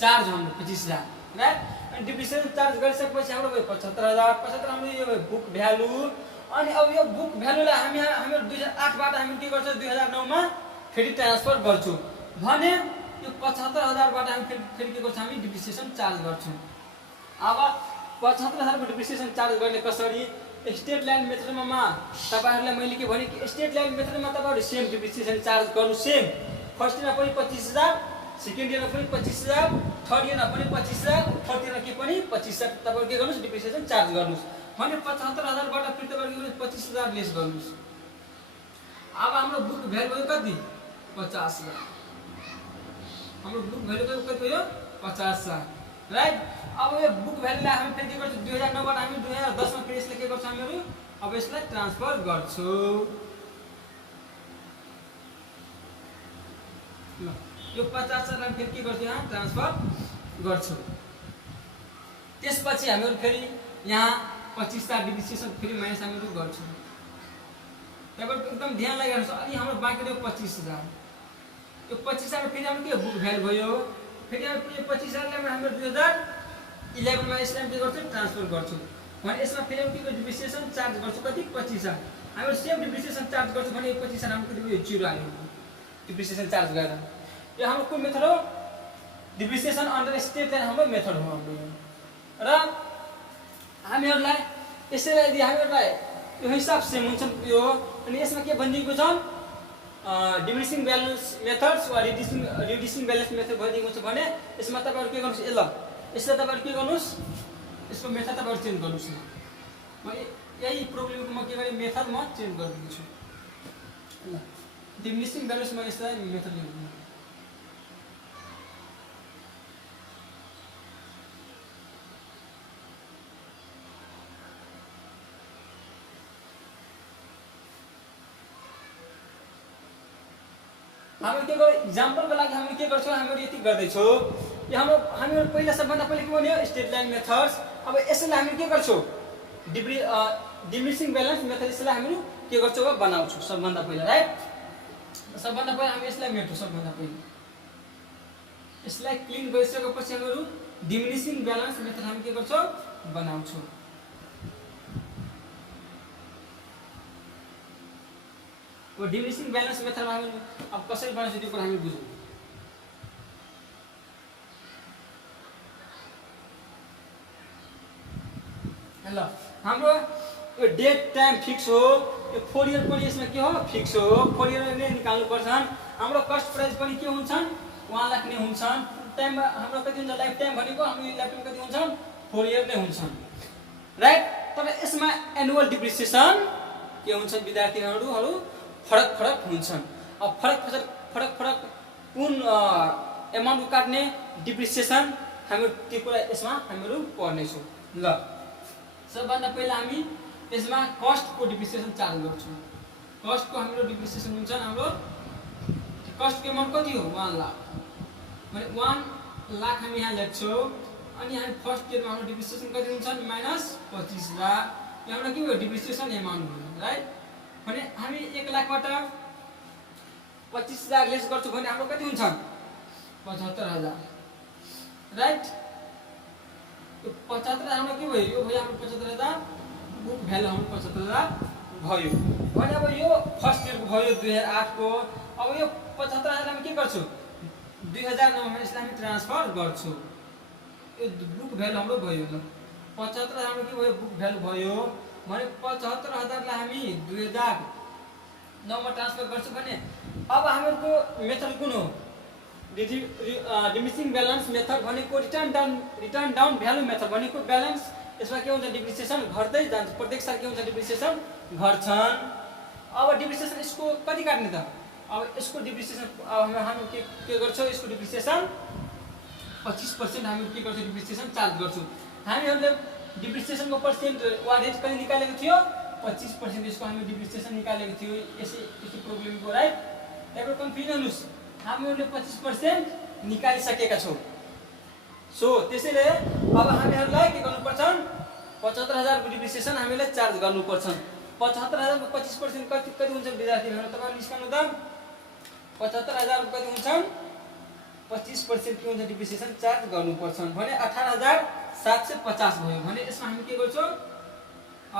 चार्ज हाम्रो 25,000 राइट। अनि डिप्रिसिएसन चार्ज गरिसकेपछि हाम्रो भयो 75,000 हाम्रो यो बुक भ्यालु। अनि अब यो बुक भ्यालुलाई हामीहरू 2008 बाट हामी के गर्छौँ 2009 मा फेरि ट्रान्सफर गर्छौँ भने यो 75,000 बाट हामी फेरि के गर्छौँ हामी डिप्रिसिएसन चार्ज गर्छौँ अब 75,000 को डिप्रिसिएसन चार्ज गर्ने कसरी स्टेट लाइन मेथडमा तपाईहरुलाई मैले के भने कि स्टेट लाइन मेथडमा तपाईहरु सेम डिप्रिसिएसन चार्ज गर्नु सेम फर्स्ट इयरमा पनि 25,000 सेकेन्ड इयरमा पनि 25,000 थर्ड इयरमा पनि 25,000 फोर्थ इयरमा के पनि 25,000 तपाईहरु के गर्नुस् डिप्रिसिएसन चार्ज गर्नुस् भने 75,000 बाट फेरि तपाईहरु 25,000 लेस गर्नुस् अब हाम्रो बुक भ्यालु कति 50,000 हाम्रो बुक भ्यालु कति भयो 50,000 राइट अब यो बुक भ्यालुलाई हामी फेरि के गर्छौं 2009 बाट हामी 2010 मा फेरि यसलाई के गर्छौं हामीहरु अब यसलाई ट्रान्सफर गर्छौं ल यो 50,000 लाई फेरि के गर्छौं यहाँ ट्रान्सफर गर्छौं त्यसपछि हामीहरु फेरि यहाँ 25,000 डिप्रिसिएसन फेरि माइनस हामीहरु गर्छौं तपाईहरु एकदम ध्यान लगाइराख्नुस् अनि हाम्रो बाँकी रह्यो 25,000 यो 25,000 फेरि हाम्रो के बुक भ्यालु भयो फेरि यो 25,000 लाई हाम्रो 2011 मा यसलाई के गर्छौं ट्रान्सफर गर्छौं भने यसमा फेरि के को डिप्रिसिएसन चार्ज गर्छौं कति 25,000 हामी सेम डिप्रिसिएसन चार्ज गर्छौं भने 25,000 हाम्रो कति भयो 0 आयो डिप्रिसिएसन चार्ज गरेर यो हाम्रो कुन मेथड हो डिप्रिसिएसन अन्डर स्टेट लाइन हाम्रो मेथड हो हाम्रो र हामीहरुलाई यसैले यदि हामीहरुलाई यो हिसाब सेम हुन्छ यो अनि यसमा के भनिएको छ डिमिनिसिङ ब्यालेन्स मेथड्स वा रिड्युसिङ ब्यालेन्स मेथड भनिएको छ भने यसमा तपाईहरु के गर्नुस् ल यसले तपाईहरु के गर्नुस् यसको मेथड तपाईहरु चेन्ज गर्नुस् म यही प्रोब्लेमको म के गरे मेथड म चेन्ज गरिदिन्छु ल डिमिनिसिङ ब्यालेन्स म यसलाई मेथड लिन्छु हामी के गर्छौं एक्जाम्पलको लागि हामी के गर्छौं हामी यति गर्दै छौं यो हामी पहिला सबभन्दा पहिले के भन्यो स्टेट लाइन मेथड्स अब यसलाई हामी के गर्छौं डिमिनिसिङ ब्यालेन्स मेथड यसलाई हामी के गर्छौं बनाउँछौं सबभन्दा पहिला राइट सबभन्दा पहिला हामी यसलाई मेट्छौं सबभन्दा पहिला यसलाई क्लिन गरिसकेपछि हामीहरु डिमिनिसिङ ब्यालेन्स मेथड हामी के गर्छौं बनाउँछौं वो डिमिनिसिङ ब्यालेन्स मेथडमा हामी अब कसरी बनाउँछौं त्यो कुरा हामी बुझौं ल हाम्रो यो डेट टाइम फिक्स हो यो 4 इयर पनि यसमा के हो फिक्स हो 4 इयर नै निकाल्नु पर्छन् हाम्रो कस्ट प्राइस पनि के हुन्छन् 1 लाख नै हुन्छन् टाइममा हाम्रो कति हुन्छ लाइफ टाइम भनेको हाम्रो लाइफ टाइम कति हुन्छन् 4 इयर नै हुन्छन् राइट तर यसमा एनुअल डिप्रिसिएसन के हुन्छ विद्यार्थीहरु फरक हुन्छन् अब फरक कुन एमाउन्ट काट्ने डिप्रिसिएसन हामी त्यो कुरा यसमा हामीहरु पढ्ने छौं ल सबभन्दा पहिला हामी यसमा कस्ट को डिप्रिसिएसन चार्ज गर्छौं कस्ट को हाम्रो डिप्रिसिएसन हुन्छ हाम्रो कस्ट को एमाउन्ट कति हो 1 लाख भने 1 लाख हामी यहाँ लेख्छौं अनि हामी फर्स्ट इयरमा हाम्रो डिप्रिसिएसन कति हुन्छ माइनस 25,000 यो हाम्रो के हो डिप्रिसिएसन एमाउन्ट हो राइट भने हामी 1 लाखबाट 25,000 लेस गर्छौं भने हाम्रो कति हुन्छ 75,000 राइट यो 75,000 हाम्रो के भयो यो भयो हाम्रो 75,000 बुक भ्यालु हाम्रो 75,000 भयो भने अब यो फर्स्ट इयरको भयो 2008 को अब यो 75,000 हामी के गर्छौं 2009 मा यसलाई हामी ट्रान्सफर गर्छौं यो बुक भ्यालु हाम्रो भयो ल 75,000 हाम्रो के भयो बुक भ्यालु भयो भने 75,000 लाई हामी 2009 मा ट्रान्सफर गर्छौं भने अब हामीहरुको मेथड कुन हो डिमिनिसिङ ब्यालेन्स मेथड भनेको रिटर्न डाउन भ्यालु मेथड भनेको ब्यालेन्स यसमा के हुन्छ डिप्रिसिएसन घट्दै जान्छ प्रत्येक साल के हुन्छ डिप्रिसिएसन घट्छन् अब डिप्रिसिएसन यसको कति काट्ने त अब यसको डिप्रिसिएसन अब हामी के गर्छौं यसको डिप्रिसिएसन 25% हामी के गर्छौं डिप्रिसिएसन चार्ज गर्छौं हामीहरुले डिप्रिसिएसन को पर्सेन्ट वा रेट कति निकालेको थियो 25% यसको हामी डिप्रिसिएसन निकालेको थियो यस्तो प्रोब्लेमको राइट त्यहाँको कन्फ्युजन हुनुस् हामीहरुले 25% निकालिसकेका छौं सो त्यसैले अब हामीहरुलाई के गर्नु पर्छ 75,000 को डिप्रिसिएसन हामीले चार्ज गर्नु पर्छ 75,000 को 25% कति हुन्छ विद्यार्थीहरु तपाईहरु निस्काउनु त 75,000 को कति हुन्छ 25% के हुन्छ डिप्रिसिएसन चार्ज गर्नु पर्छ भने 18,750 भयो भने यसमा हामी के गर्छौं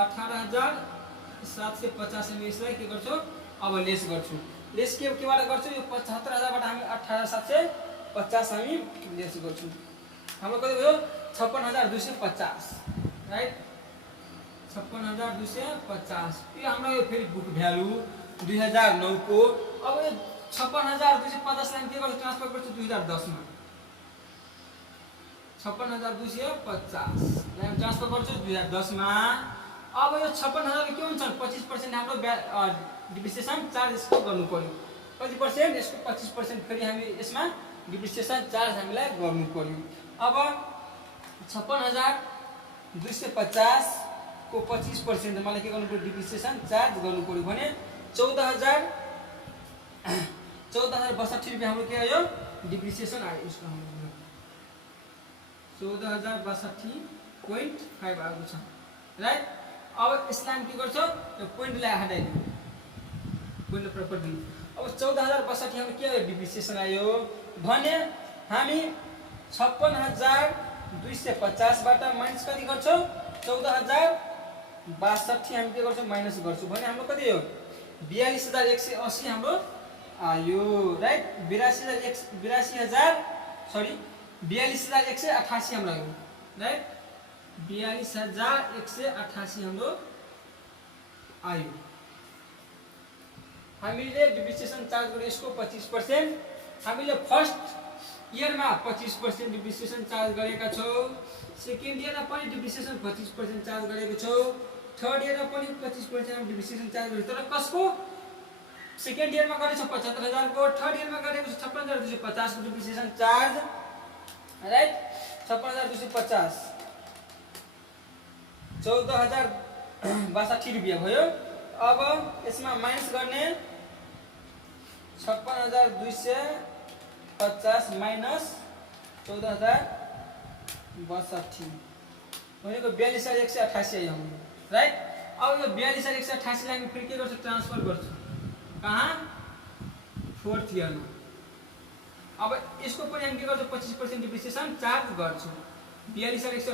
18,750 हामी यसलाई के गर्छौं अब लेस गर्छौं लेस केबाट गर्छौं यो 75,000 बाट हामी 18,750 हामी लेस गर्छौं हाम्रो कति भयो 56,250 राइट 56,250 यो हाम्रो यो फेरि बुक भ्यालु 2009 को। अब यो 56,250 लाई के गर्छु ट्रान्सफर गर्छु 2010 मा 56,250 लाई ट्रान्सफर गर्छु 2010 मा। अब यो 56,000 के हुन्छ 25% हाम्रो डिप्रिसिएसन चार्ज यसको गर्नु पर्यो। कति पर्सेन्ट यसको 25% फेरि हामी यसमा डिप्रिसिएसन चार्ज हामीलाई गर्नु पर्यो। अब 56,250 को 25% मलाई के गर्नु पर्यो डिप्रिसिएसन चार्ज गर्नु पर्यो भने 14,062 रुपैयाँ हाम्रो के आयो डिप्रिसिएसन आयो। यसको हाम्रो 14,062.5 आएको छ राइट। अब यसलाई हामी के गर्छौँ यो पोइन्टलाई हटाइदिउँ पोइन्ट प्रपर दिउँ। अब 14,062 हाम्रो के आयो डिप्रिसिएसन आयो भने हामी 56,250 बाट माइनस कति गर्छौँ 14,062 हामी के गर्छौँ माइनस गर्छौँ भने हाम्रो कति हो 42,180 हाम्रो आयो राइट। 42,188 हाम्रो आयो राइट 42,188 हाम्रो आयो। हामीले डिप्रिसिएसन चार्ज गर्यो यसको 25%। हामीले फर्स्ट इयरमा 25% डिप्रिसिएसन चार्ज गरेका छौँ। सेकेन्ड इयरमा पनि डिप्रिसिएसन 25% चार्ज गरेको छौँ। थर्ड इयरमा पनि 25% डिप्रिसिएसन चार्ज गरेको। तर कसको सेकेन्ड इयरमा गरेको 75,000 को, थर्ड इयरमा गरेको 56,250 को डिप्रिसिएसन चार्ज राइट 56,250 14,062 रुपैयाँ भयो। अब यसमा माइनस गर्ने 56,250 माइनस 14,062 भनेको 42,188 आयो हाम्रो राइट। अब यो 42,188 लाई हामी फेरि के गर्छौँ ट्रान्सफर गर्छौँ कहाँ फोर्थ इयरमा। अब यसको पनि हामी के गर्छौँ 25% डिप्रिसिएसन चार्ज गर्छौँ। 42,188 को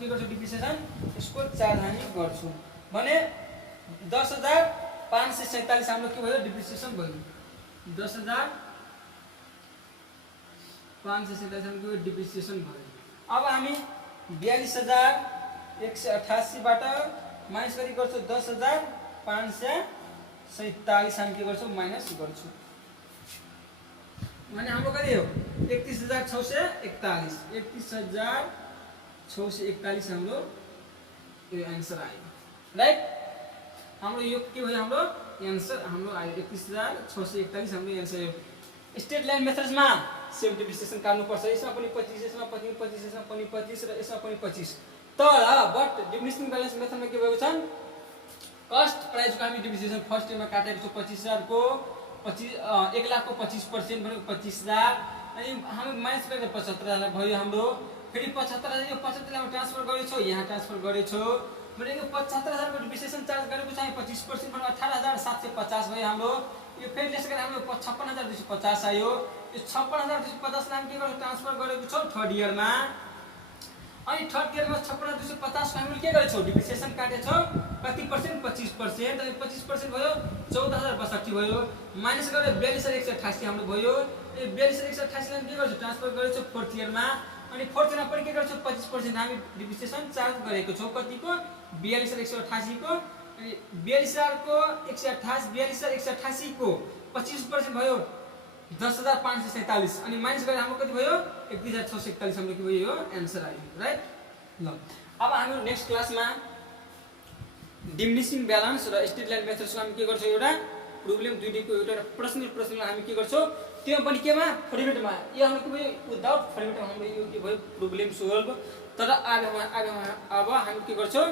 के गर्छौँ डिप्रिसिएसन यसको चार्ज हामी गर्छौँ भने 10,547 हाम्रो के भयो डिप्रिसिएसन भयो 10,547 हाम्रो डिप्रिसिएसन भयो। अब हामी 42,188 बाट माइनस कति गर्छौँ 10,547 हामी के गर्छौँ माइनस गर्छौँ भने हाम्रो कति हो 31,641 31,641 हाम्रो यो एन्सर आयो राइट। हाम्रो यो के भयो हाम्रो एन्सर हाम्रो आयो 31,641 हाम्रो एन्सर हो। स्टेट लाइन मेथड्समा सेम डिप्रिसिएसन काट्नुपर्छ। यसमा पनि 25 यसमा पनि 25 यसमा पनि 25 र यसमा पनि 25। तर बट डिमिनिसिङ ब्यालेन्स मेथडमा के भएको छ कस्ट प्राइसको हामी डिप्रिसिएसन फर्स्ट इयरमा काटेको छौँ 25,000 को 1 लाख को 25% भनेको 25,000 अनि हामी माइनस गरेर 75,000 भयो हाम्रो। फेरि 75,000 यो 75,000 मा ट्रान्सफर गरेछौँ यहाँ ट्रान्सफर गरेछौँ भनेको 75,000 को डिप्रिसिएसन चार्ज गरेको छ 25% भनेको 18,750 भयो हाम्रो। यो फेरि लेस गरेर हाम्रो 56,250 आयो। यो 56,250 लाई हामी के गर्छौँ ट्रान्सफर गरेको छौँ थर्ड इयरमा। अनि थर्ड इयरमा 56,250 को हामीले के गरेछौँ डिप्रिसिएसन काटेछौँ कति पर्सेन्ट 25% अनि 25% भयो 14,062 भयो माइनस गरेर 42,188 हाम्रो भयो। यो 42,188 लाई के गर्छौँ ट्रान्सफर गरेछौँ फोर्थ इयरमा। अनि फोर्थ इयरमा पनि के गर्छौँ 25% हामी डिप्रिसिएसन चार्ज गरेको छौँ कतिको 42,188 को अनि 42,000 को 128 42,188 को 25% भयो 10,547 अनि माइनस गरेर हाम्रो कति भयो 31,641 हाम्रो के भयो यो एन्सर आयो राइट। ल अब हाम्रो नेक्स्ट क्लासमा डिमिनिसिङ ब्यालेन्स र स्टेट लाइन मेथड्सको हामी के गर्छौँ एउटा प्रब्लम 2D को एउटा प्रश्नलाई हामी के गर्छौँ त्यो पनि केमा फर्मेटमा। यो हाम्रो के भयो विदाउट फर्मेटमा हाम्रो यो के भयो प्रब्लम सोल्भ। तर अब हामी के गर्छौँ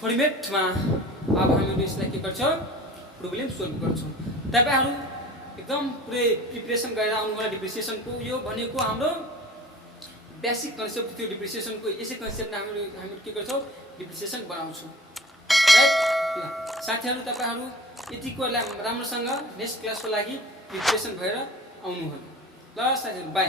फर्मेटमा अब हामी यसलाई के गर्छौँ प्रब्लम सोल्भ गर्छौँ। तपाईहरु एकदम पुरै प्रिपरेसन गरेर आउनु होला डिप्रिसिएसनको। यो भनेको हाम्रो बेसिक कन्सेप्ट थियो डिप्रिसिएसनको। यसै कन्सेप्टमा हामी के गर्छौँ डिप्रिसिएसन बनाउँछौँ राइट। साथीहरु तपाईहरु यतिको राम्रोसँग नेक्स्ट क्लासको लागि प्रिपरेसन भएर आउनु होला। ल साथीहरु बाइ।